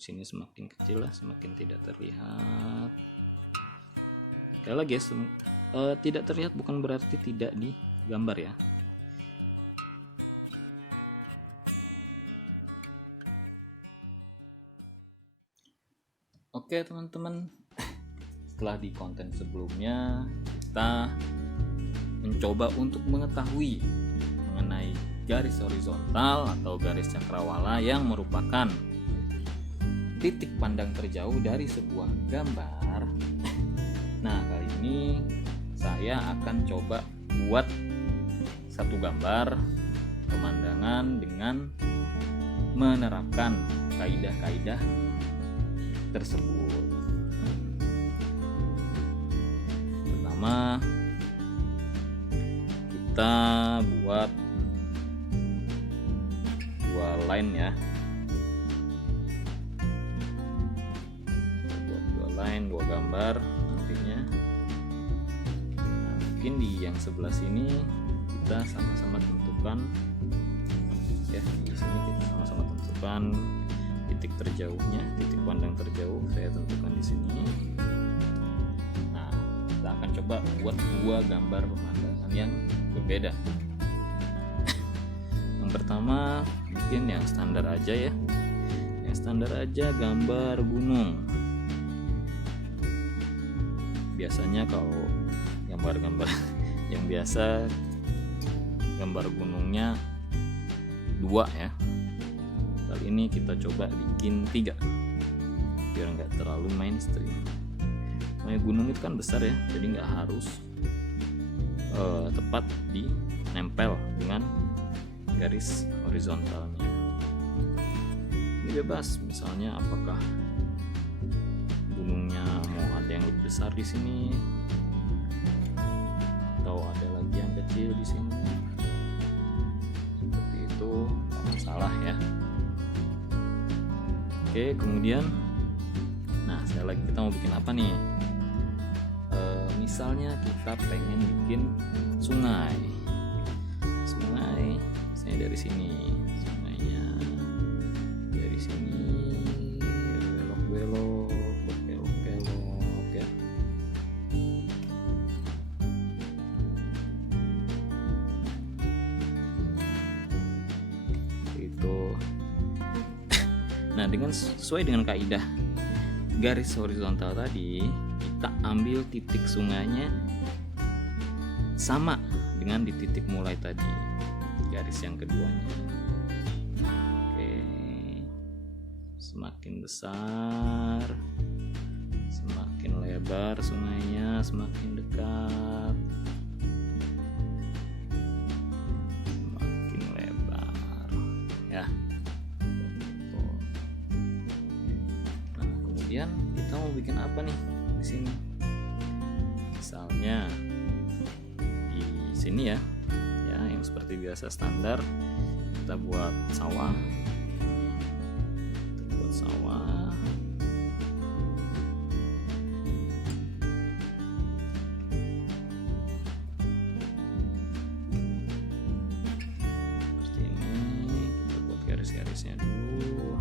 di sini semakin kecil lah, semakin tidak terlihat. Sekali lagi ya, tidak terlihat bukan berarti tidak digambar ya. Oke teman-teman, setelah di konten sebelumnya kita mencoba untuk mengetahui mengenai garis horizontal atau garis cakrawala yang merupakan titik pandang terjauh dari sebuah gambar. Nah, kali ini saya akan coba buat satu gambar pemandangan dengan menerapkan kaidah-kaidah tersebut. Pertama, kita buat dua line ya. Buat dua line, dua gambar nantinya. Nah, mungkin di yang sebelah sini kita sama-sama tentukan ya. Di sini kita sama-sama tentukan titik terjauhnya, titik pandang terjauh saya tentukan di sini. Nah, kita akan coba buat dua gambar pemandangan yang berbeda. Yang pertama mungkin yang standar aja ya. Yang standar aja gambar gunung. Biasanya kalau gambar-gambar yang biasa gambar gunungnya 2 ya. Kali ini kita coba bikin 3 biar nggak terlalu mainstream. Nah, gunung itu kan besar ya, jadi nggak harus tepat di nempel dengan garis horizontalnya. Ini bebas, misalnya apakah gunungnya mau ada yang lebih besar di sini atau ada lagi yang kecil di sini, seperti itu nggak masalah ya. Oke, kemudian nah kita mau bikin apa nih? Misalnya kita pengen bikin sungai, misalnya dari sini, sungainya dari sini belok ya. Itu. Nah, sesuai dengan kaidah garis horizontal tadi, kita ambil titik sungainya sama dengan di titik mulai tadi, garis yang keduanya. Oke, semakin besar, semakin lebar sungainya, semakin dekat, semakin lebar ya. Kemudian kita mau bikin apa nih di sini? Misalnya di sini ya, yang seperti biasa standar kita buat sawah. Seperti ini, kita buat garis-garisnya dulu.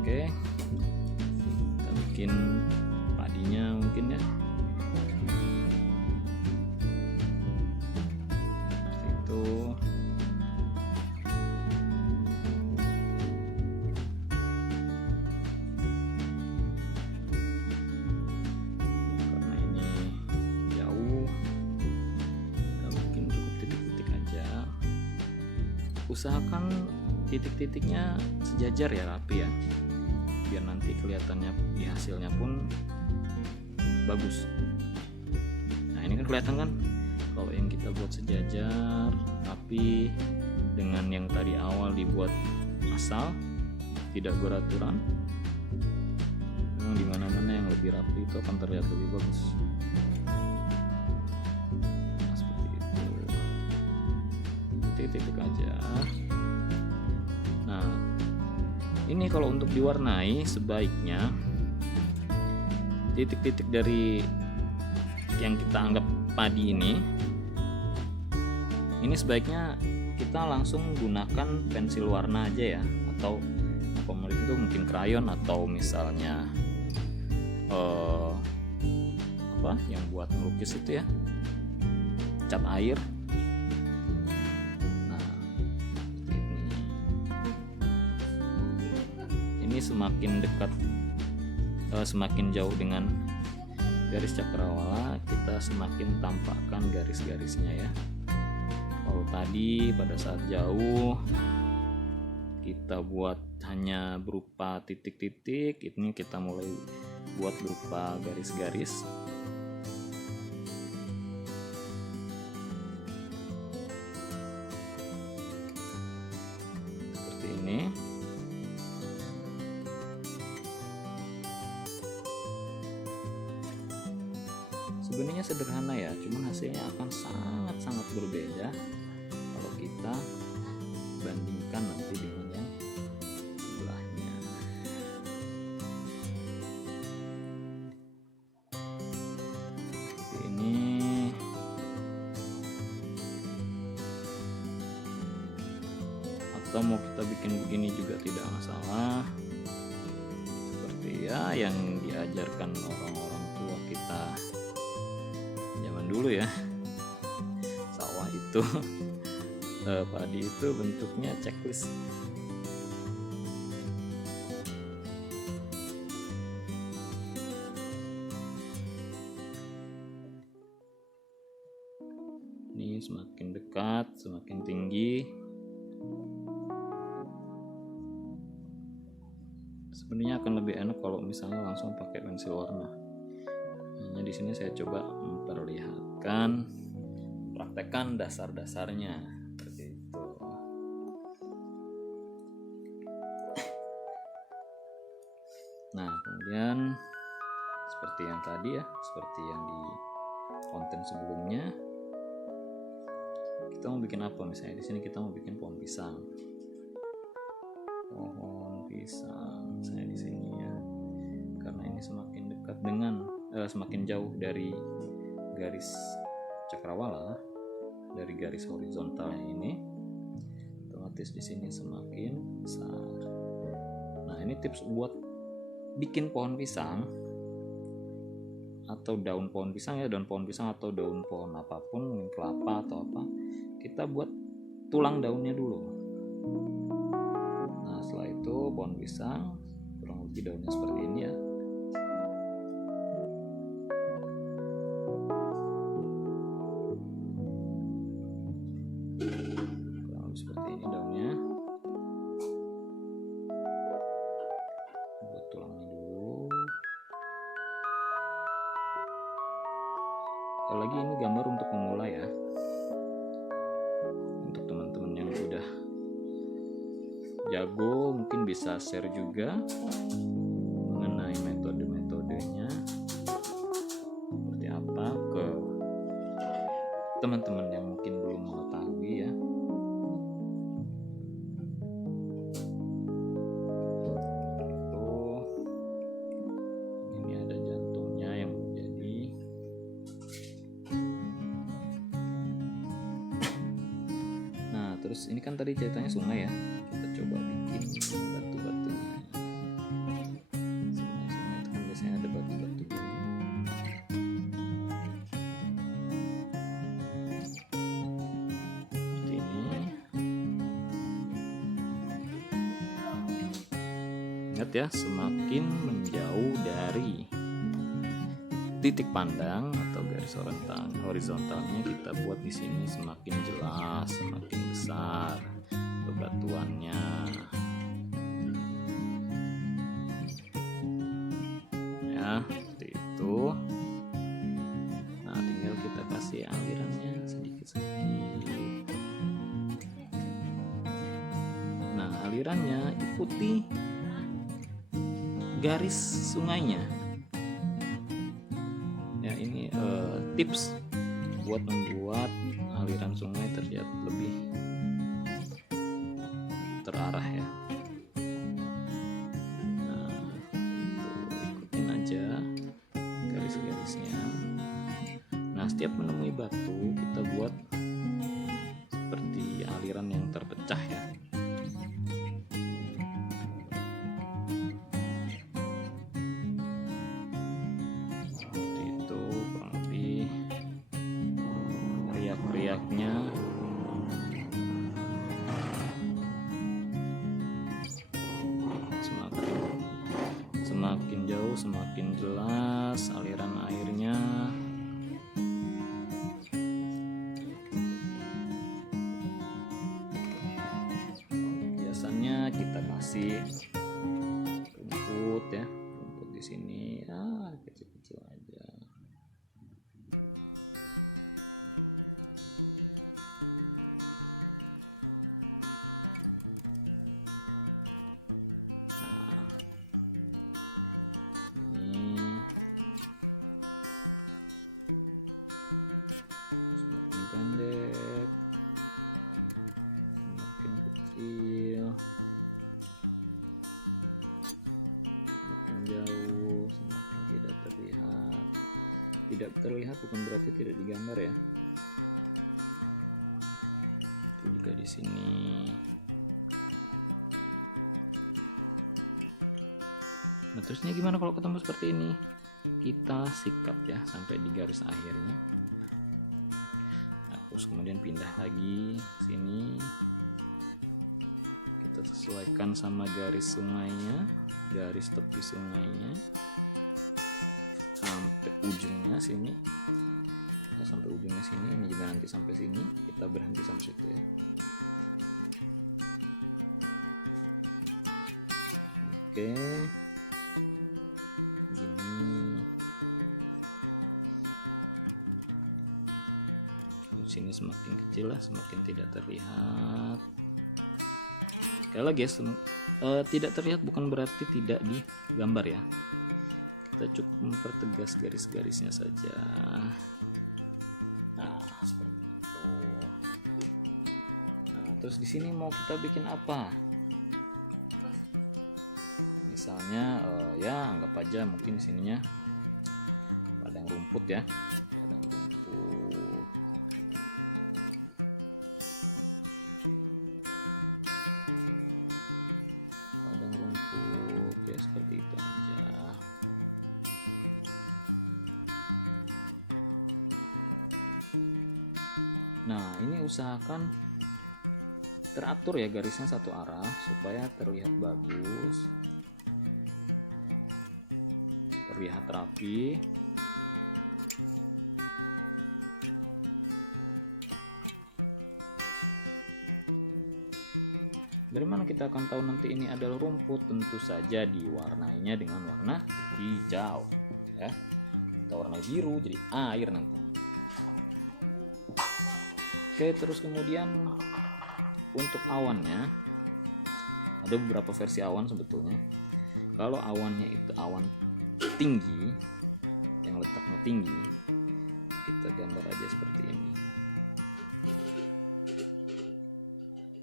Oke, kita bikin padinya mungkin ya, seperti itu. Karena ini jauh, kita bikin cukup titik-titik aja. Usahakan titik-titiknya sejajar ya, rapi ya, biar nanti kelihatannya di hasilnya pun bagus. Nah, ini kan kelihatan kan kalau yang kita buat sejajar rapi dengan yang tadi awal dibuat asal tidak beraturan. Memang di mana-mana yang lebih rapi itu akan terlihat lebih bagus. Nah, seperti itu. Titik-titik aja. Nah, ini kalau untuk diwarnai sebaiknya titik-titik dari yang kita anggap padi ini sebaiknya kita langsung gunakan pensil warna aja ya, atau pembelit itu mungkin krayon atau misalnya apa yang buat melukis itu ya, cat air. Nah ini semakin dekat semakin jauh dengan garis cakrawala, kita semakin tampakkan garis-garisnya ya. Kalau tadi pada saat jauh kita buat hanya berupa titik-titik, ini kita mulai buat berupa garis-garis. Seperti ini. Sebenarnya sederhana ya, cuman hasilnya akan sangat-sangat berbeda kalau kita bandingkan nanti dengan yang sebelahnya. Seperti ini. Atau mau kita bikin begini juga tidak masalah. Seperti ya yang diajarkan orang-orang tua kita zaman dulu ya, sawah itu padi itu bentuknya checklist. Ini semakin dekat semakin tinggi. Sebenarnya akan lebih enak kalau misalnya langsung pakai pensil warna. Hanya di sini saya coba memperlihatkan, praktekkan dasar-dasarnya seperti itu. Nah, kemudian seperti yang tadi ya, seperti yang di konten sebelumnya, kita mau bikin apa? Misalnya di sini kita mau bikin pohon pisang. Pohon pisang, saya di sini ya, karena ini semakin dekat dengan semakin jauh dari garis cakrawala, dari garis horizontalnya ini, otomatis di sini semakin besar. Nah, ini tips buat bikin pohon pisang atau daun pohon pisang ya, daun pohon pisang atau daun pohon apapun, kelapa atau apa, kita buat tulang daunnya dulu. Nah, setelah itu pohon pisang kurang lebih daunnya seperti ini ya. Seperti ini daunnya, buat tulangnya dulu. Sekali lagi ini gambar untuk pemula ya, untuk teman-teman yang udah jago mungkin bisa share juga mengenai metode-metodenya seperti apa ke teman-teman yang mungkin belum mengetahui ya. Terus ini kan tadi ceritanya sungai ya, kita coba bikin batu-batunya. Sungai itu kan biasanya ada batu-batu. Seperti ini. Ingat ya, semakin menjauh dari titik pandang atau garis horizontalnya kita buat di sini semakin jelas, semakin besar bebatuannya. Ya, seperti itu. Nah, tinggal kita kasih alirannya sedikit-sedikit. Nah, alirannya ikuti garis sungainya. Ya, ini tips buat membuat aliran sungai terlihat lebih terarah ya. Nah, itu ikutin aja. setiap menemui batu kita buat seperti aliran yang terpecah ya. Seperti itu kurang lebih riak-riaknya. Semakin jauh semakin jelas aliran airnya. Biasanya kita kasih rumput ya, rumput di sini kecil-kecil aja. Pendek, semakin kecil, semakin jauh, semakin tidak terlihat. Tidak terlihat bukan berarti tidak digambar ya. Itu juga di sini. Nah, terusnya gimana kalau ketemu seperti ini? Kita sikat ya sampai di garis akhirnya. Terus kemudian pindah lagi sini, kita sesuaikan sama garis sungainya, garis tepi sungainya sampai ujungnya sini. Sampai ujungnya sini, ini juga nanti sampai sini, kita berhenti sampai situ ya. Oke, gini. Sini semakin kecil lah, semakin tidak terlihat. Sekali lagi ya, tidak terlihat bukan berarti tidak digambar ya. Kita cukup mempertegas garis-garisnya saja. Nah, seperti itu. Nah, terus di sini mau kita bikin apa? Misalnya ya anggap aja mungkin di sininya padang rumput ya, padang rumput. Ya seperti itu aja. Nah, ini usahakan teratur ya garisnya satu arah supaya terlihat bagus, terlihat rapi. Dari mana kita akan tahu nanti ini adalah rumput? Tentu saja diwarnainya dengan warna hijau ya, atau warna biru jadi air nanti. Oke, terus kemudian untuk awannya ada beberapa versi awan sebetulnya. Kalau awannya itu awan tinggi yang letaknya tinggi, kita gambar aja seperti ini.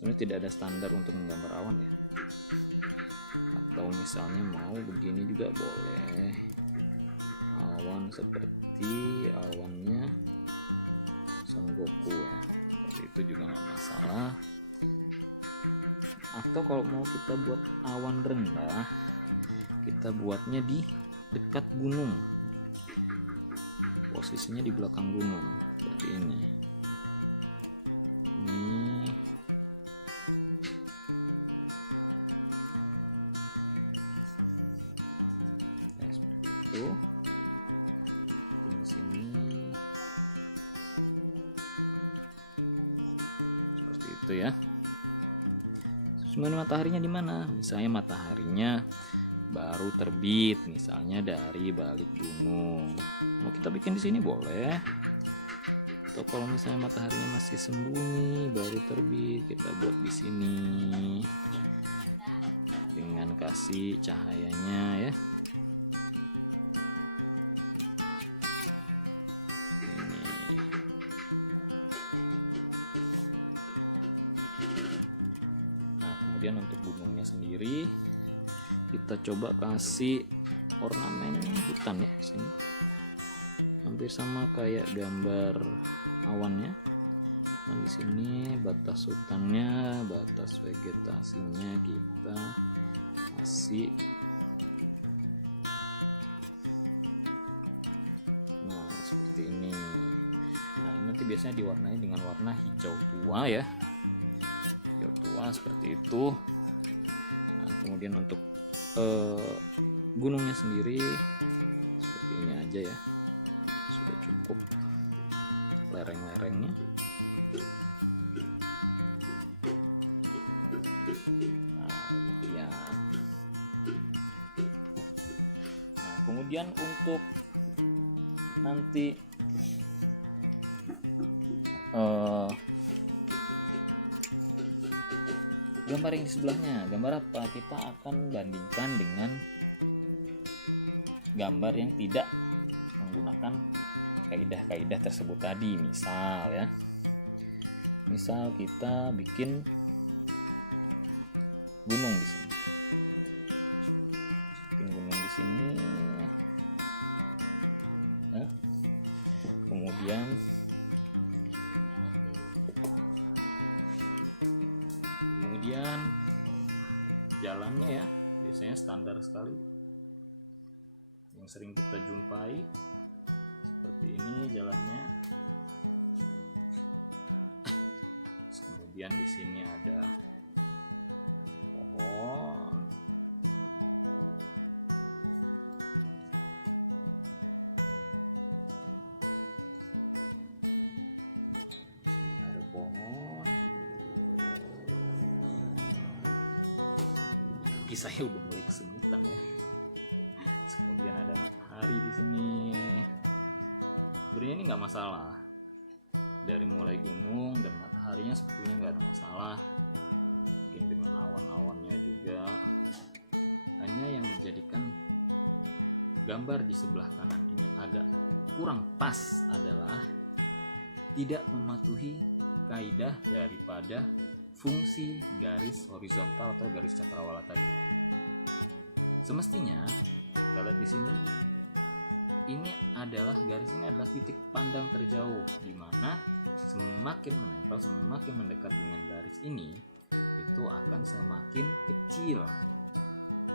Sebenarnya tidak ada standar untuk menggambar awan ya, atau misalnya mau begini juga boleh, awan seperti awannya Son Goku ya, itu juga nggak masalah. Atau kalau mau kita buat awan rendah, kita buatnya di dekat gunung, posisinya di belakang gunung seperti ini. Itu di sini seperti itu ya. Sebenarnya mataharinya di mana? Misalnya mataharinya baru terbit, misalnya dari balik gunung. Mau kita bikin di sini boleh. Atau kalau misalnya mataharinya masih sembunyi, baru terbit, kita buat di sini dengan kasih cahayanya ya. Kemudian untuk gunungnya sendiri kita coba kasih ornamen hutan ya sini. hampir sama kayak gambar awannya. Nah, di sini batas hutannya, batas vegetasinya kita kasih. Nah, seperti ini. Nah, ini nanti biasanya diwarnai dengan warna hijau tua ya. Hijau tua seperti itu. Nah, kemudian untuk gunungnya sendiri seperti ini aja ya. Sudah cukup lereng-lerengnya. Kemudian untuk nanti gambar yang di sebelahnya, gambar apa? Kita akan bandingkan dengan gambar yang tidak menggunakan kaidah-kaidah tersebut tadi. Misal kita bikin gunung di sini. Nah, kemudian jalannya ya, biasanya standar sekali yang sering kita jumpai seperti ini jalannya. Kemudian di sini ada pohon. Kaki saya udah mulai kesemutan ya. Kemudian ada matahari di sini. Sebenarnya ini nggak masalah. Dari mulai gunung dan mataharinya sebetulnya nggak ada masalah. Mungkin dengan awan-awannya juga. Hanya yang menjadikan gambar di sebelah kanan ini agak kurang pas adalah tidak mematuhi kaidah daripada fungsi garis horizontal atau garis cakrawala tadi. Semestinya kita lihat di sini, ini adalah titik pandang terjauh, di mana semakin menempel, semakin mendekat dengan garis ini, itu akan semakin kecil.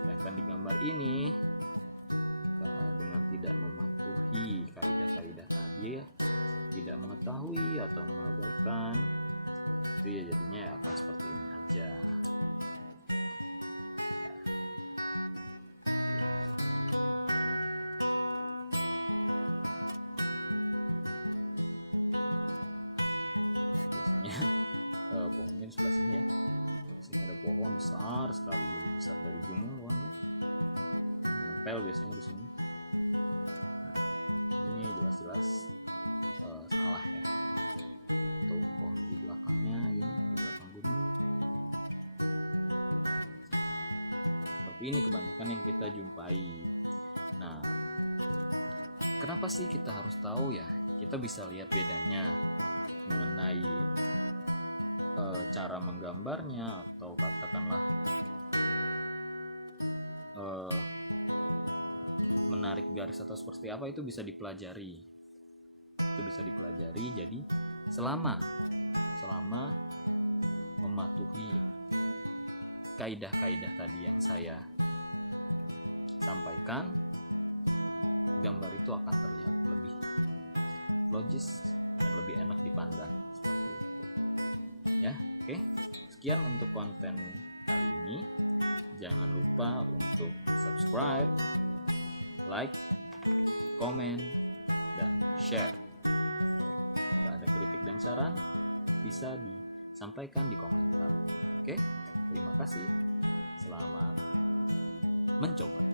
Sedangkan di gambar ini, dengan tidak mematuhi kaidah-kaidah tadi, tidak mengetahui atau mengabaikan, itu ya jadinya akan seperti ini aja. Biasanya pohonnya di sebelah sini ya. Di sini ada pohon besar sekali, lebih besar dari gunung pohonnya. Nempel biasanya di sini. Nah, ini jelas-jelas salah ya. Tuh pohon di belakangnya ini, di belakang gunung. Seperti ini kebanyakan yang kita jumpai. Nah, kenapa sih kita harus tahu ya? Kita bisa lihat bedanya mengenai cara menggambarnya, atau katakanlah menarik garis atau seperti apa, itu bisa dipelajari. Jadi selama mematuhi kaidah-kaidah tadi yang saya sampaikan, gambar itu akan terlihat lebih logis dan lebih enak dipandang seperti itu. Ya, oke. Sekian untuk konten kali ini. Jangan lupa untuk subscribe, like, komen, dan share. Jika ada kritik dan saran, bisa disampaikan di komentar. Oke, terima kasih. Selamat mencoba.